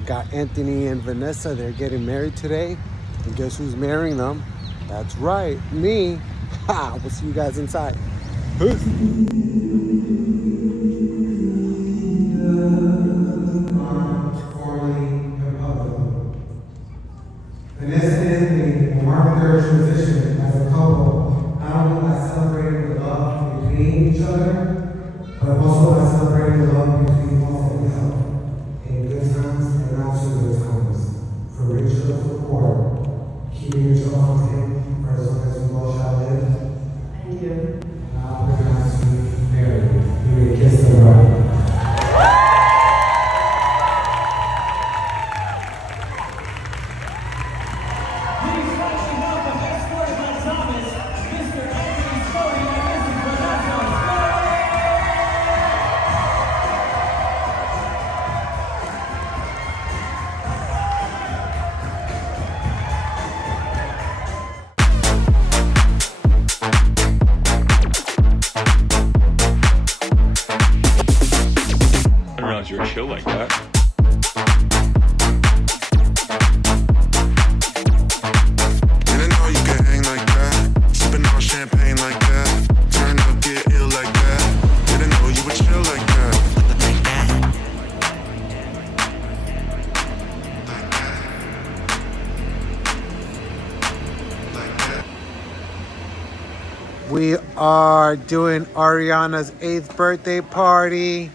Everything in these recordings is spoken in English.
I got Anthony and Vanessa. They're getting married today. And guess who's marrying them? That's right, me. Ha! We'll see you guys inside. Peace. Vanessa and Anthony will mark their transition as a couple, not only by celebrating the love between each other, but also by celebrating the love between both of them in good times and not so good times. For richer or for poor, keeping yourself on him for as long as you both shall live. Thank you. And I'll pronounce you married. You may kiss the bride. You were chill like that. Didn't know you could hang like that. Sipping on champagne like that. Turn up, get ill like that. Didn't know you would chill like that. We are doing Ariana's 8th birthday party.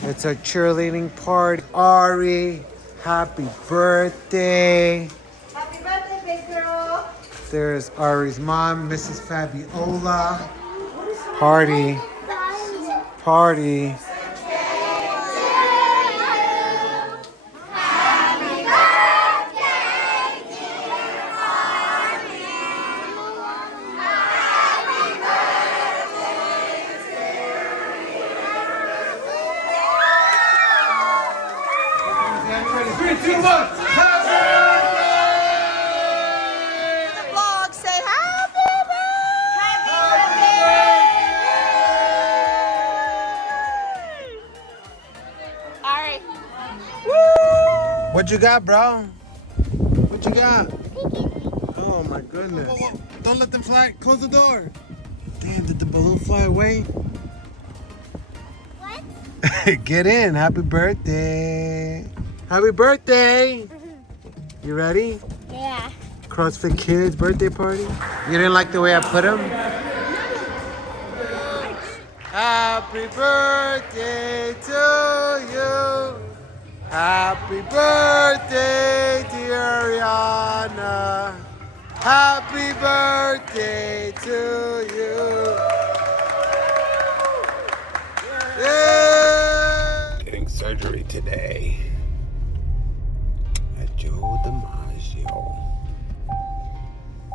It's a cheerleading party. Ari, happy birthday. Happy birthday, big girl. There's Ari's mom, Mrs. Fabiola. Party. Party. What you got, bro? What you got? Oh my goodness. Whoa. Don't let them fly. Close the door. Damn, did the balloon fly away? What? Get in. Happy birthday. Happy birthday. You ready? Yeah. CrossFit Kids birthday party. You didn't like the way I put them? Happy birthday to you. Happy birthday, dear Ariana. Happy birthday to you. Yeah. Getting surgery today at Joe DiMaggio.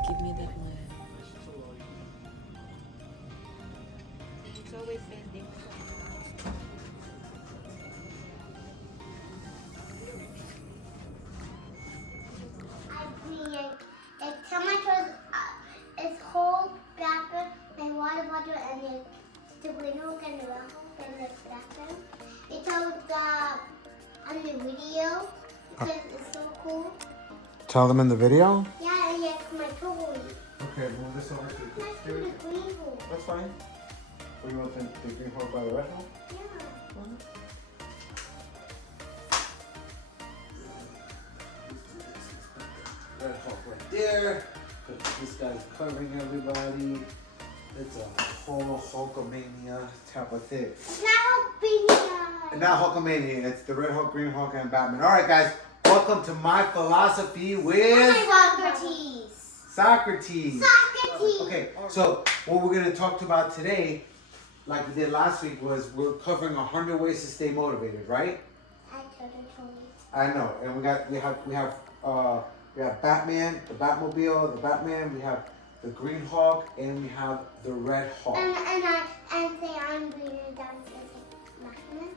Give me that one. It's always bending. It's whole backer and water bottle and the window and the round and the backer. It told on the video because it's so cool. Tell them in the video? Yeah, and yes, my toy. Okay, move this over to Let's do the green hole. That's fine. Or you want the green hole by the red hole? Yeah. Red hole right there. This guy's covering everybody. It's a whole Hulkamania type of thing. It's not Hulkamania. Not Hulkamania. It's the Red Hulk, Green Hulk, and Batman. All right, guys. Welcome to my philosophy with Socratis. Okay, so what we're going to talk about today, like we did last week, was we're covering 100 ways to stay motivated, right? I know, and we have Batman, the Batmobile, the Batman. We have the Green Hulk, and we have the Red Hulk. And say I'm green and down Maximus.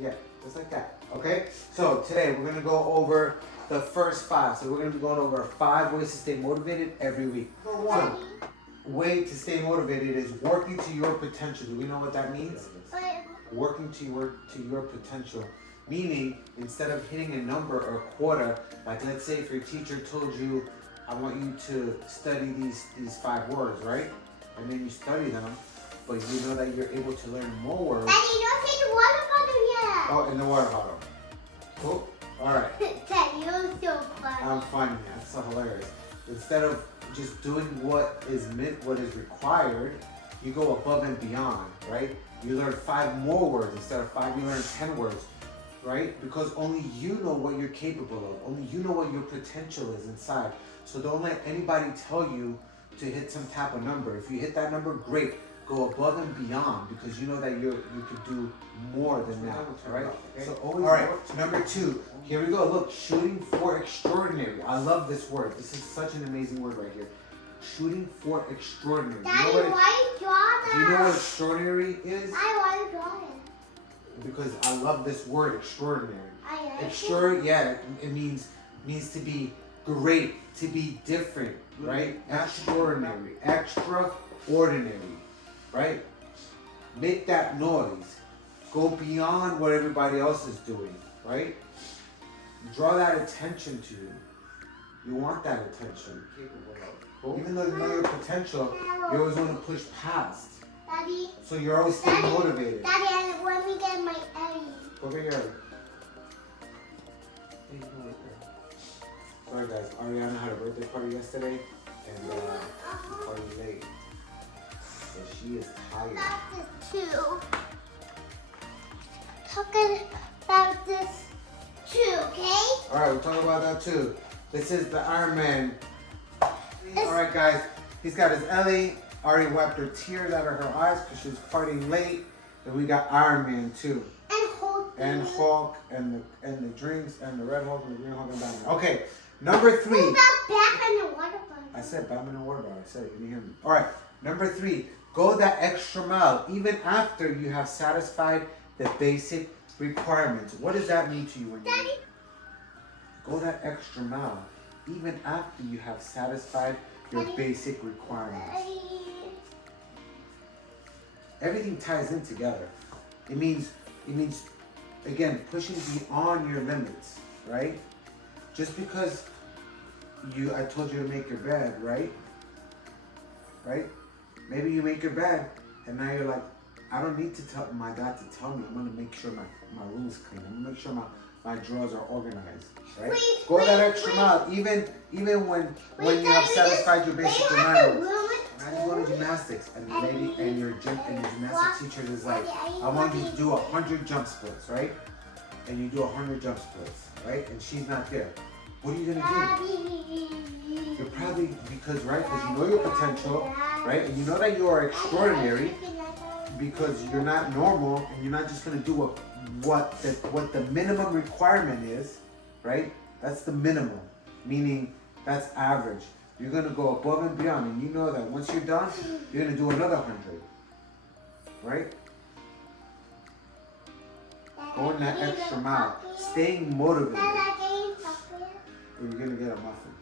Yeah, just like that. Okay, so today we're gonna go over the first 5. So we're gonna be going over 5 ways to stay motivated every week. So, way to stay motivated is working to your potential. Do we know what that means? Working to your potential. Meaning, instead of hitting a number or a quarter, like let's say if your teacher told you, I want you to study these 5 words, right? And then you study them, but you know that you're able to learn more words. Daddy, don't take the water bottle yet. Oh, in the water bottle. Cool. All right. Daddy, you're so funny. I'm funny. That's so hilarious. Instead of just doing what is required, you go above and beyond, right? You learn 5 more words instead of 5. You learn 10 words, right? Because only you know what you're capable of. Only you know what your potential is inside. So don't let anybody tell you to hit some type of number. If you hit that number, great. Go above and beyond because you know that you could do more than that, all right? So always. All right. Number 2. Here we go. Look, shooting for extraordinary. I love this word. This is such an amazing word right here. Shooting for extraordinary. Daddy, why you draw that? Do you know what extraordinary is? Why you draw it? Because I love this word, extraordinary. It means to be great, to be different, right? Extraordinary, extraordinary, right? Make that noise. Go beyond what everybody else is doing, right? Draw that attention to you. You want that attention. Even though you know your potential, you always want to push past. Daddy. So you're always staying motivated. Daddy, let me get my Eddie. Go get your Eddie. Sorry guys, Ariana had a birthday party yesterday and party late. So she is tired. That's this too. Talking about this too, okay? Alright, we'll talk about that too. This is the Iron Man. Alright guys, he's got his Ellie. Ari wiped her tears out of her eyes because she was partying late. And we got Iron Man too. And Hulk. And Hulk and the drinks and the Red Hulk and the Green Hulk and Batman. Okay, number 3. What about Batman and water bottle? I said Batman and water bottle. I said it. You didn't hear me. Alright, number 3. Go that extra mile even after you have satisfied the basic requirements. What does that mean to you when you go that extra mile even after you have satisfied your basic requirements? Everything ties in together. It means again pushing beyond your limits, right? Just because I told you to make your bed, right? Right? Maybe you make your bed and now you're like, I don't need to tell my dad to tell me. I'm gonna make sure my room is clean. I'm gonna make sure my drawers are organized, right? Go that extra mile, even when you have satisfied your basic requirements. Imagine going to gymnastics and your gymnastics teacher is like, I want you to do 100 jump splits, right? And you do 100 jump splits, right? And she's not there. What are you gonna do? You're probably because you know your potential, right? And you know that you are extraordinary because you're not normal and you're not just gonna do what the minimum requirement is, right? That's the minimum, meaning that's average. You're gonna go above and beyond, and you know that once you're done, you're gonna do another 100, right? Going that extra mile, staying motivated. Or you're gonna get a muffin.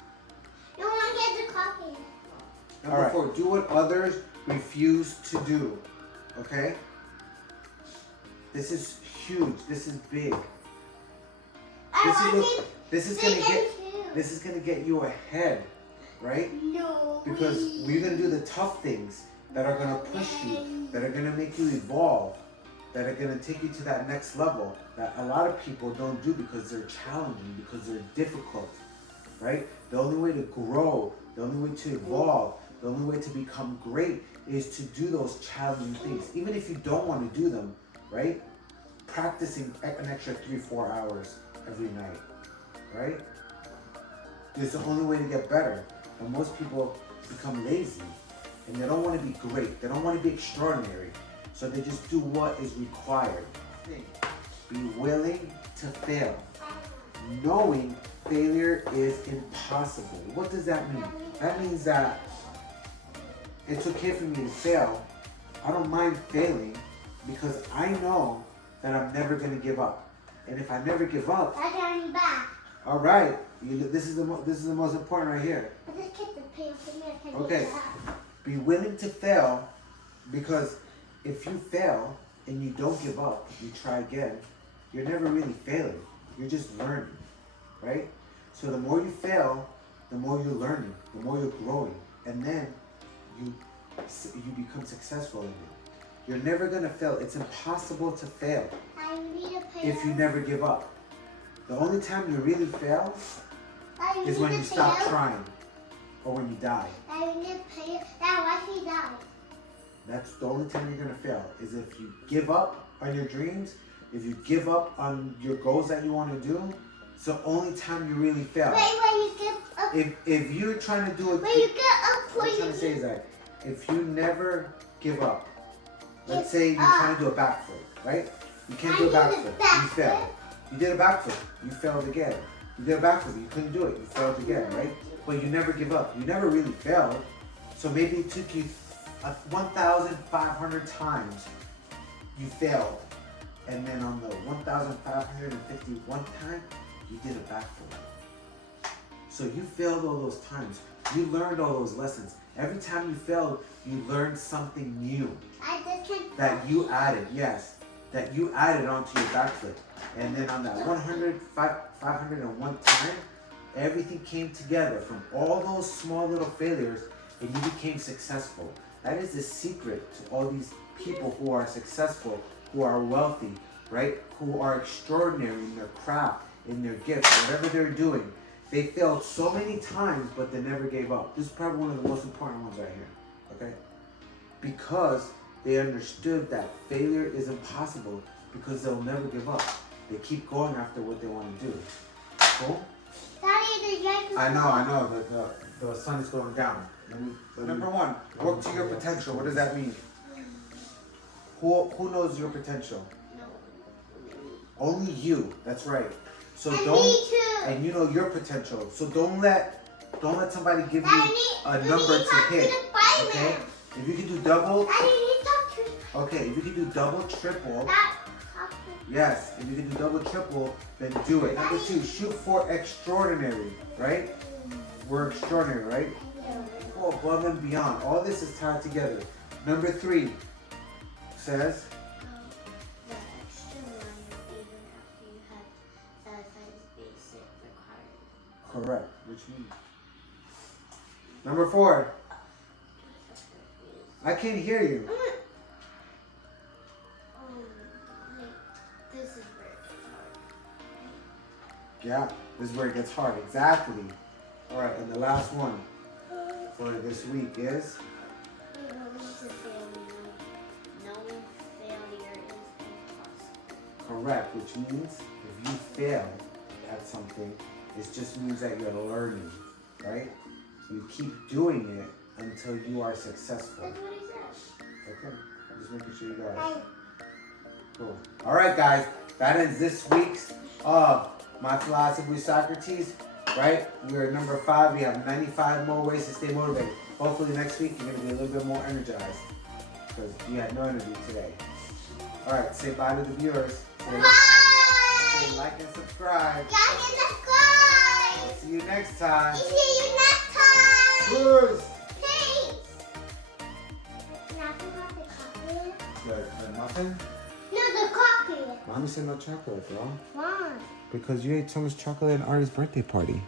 You want to get the coffee. Number 4, do what others refuse to do. Okay? This is huge. This is big. This is gonna get you ahead, right? No. Because we're gonna do the tough things that are gonna push you, that are gonna make you evolve, that are gonna take you to that next level that a lot of people don't do because they're challenging, because they're difficult, right? The only way to grow, the only way to evolve, the only way to become great is to do those challenging things. Even if you don't want to do them, right? Practicing an extra 3-4 hours every night, right? It's the only way to get better. And most people become lazy and they don't want to be great. They don't want to be extraordinary. So they just do what is required. Be willing to fail. Knowing failure is impossible. What does that mean? That means that it's okay for me to fail. I don't mind failing because I know that I'm never going to give up. And if I never give up, I'm back. all right, this is the most important right here. I just kept the paper. Okay, be willing to fail because if you fail and you don't give up, you try again, you're never really failing. You're just learning, right? So the more you fail, the more you're learning, the more you're growing, and then you become successful in it. You're never gonna fail. It's impossible to fail if you never give up. The only time you really fail is when you stop trying or when you die. That's the only time you're gonna fail, is if you give up on your dreams, if you give up on your goals that you want to do. It's the only time you really fail. If you're trying to do it, what I'm trying to say is that if you never give up, let's say you're trying to do a backflip, right? You can't do a backflip, you failed. You did a backflip, you failed again. You did a backflip, you couldn't do it, you failed again, right? But you never give up. You never really failed. So maybe it took you 1,500 times you failed. And then on the 1,551 time, you did a backflip. So you failed all those times. You learned all those lessons. Every time you failed, you learned something new that you added, that you added onto your backflip. And then on that 501 time, everything came together from all those small little failures, and you became successful. That is the secret to all these people who are successful, who are wealthy, right? Who are extraordinary in their craft, in their gifts, whatever they're doing. They failed so many times, but they never gave up. This is probably one of the most important ones right here, okay? Because they understood that failure is impossible, because they'll never give up. They keep going after what they want to do. Cool? Daddy, I know. The sun is going down. Number one, work to your potential. What does that mean? Who knows your potential? Only you. That's right. So and you know your potential. So don't let somebody give you a number to hit. Okay? If you can do double. Okay, if you can do double, triple. Yes, if you can do double, triple, then do it. Number two, shoot for extraordinary, right? We're extraordinary, right? Go above and beyond. All this is tied together. Number three says, correct, which means. Number four, I can't hear you. Yeah, this is where it gets hard. Exactly. All right, and the last one for this week is? Correct, which means if you fail at something, it just means that you're learning, right? You keep doing it until you are successful. That's what he said. Okay, just making sure you got it. Cool. All right, guys, that ends this week's My Philosophy with Socrates, right? We're at number 5. We have 95 more ways to stay motivated. Hopefully next week you're going to be a little bit more energized, because you had no energy today. All right, say bye to the viewers. Say like and subscribe. We'll see you next time. Peace. The muffin? No, the coffee. Mommy said no chocolate, bro. Why? Because you ate so much chocolate at Artie's birthday party.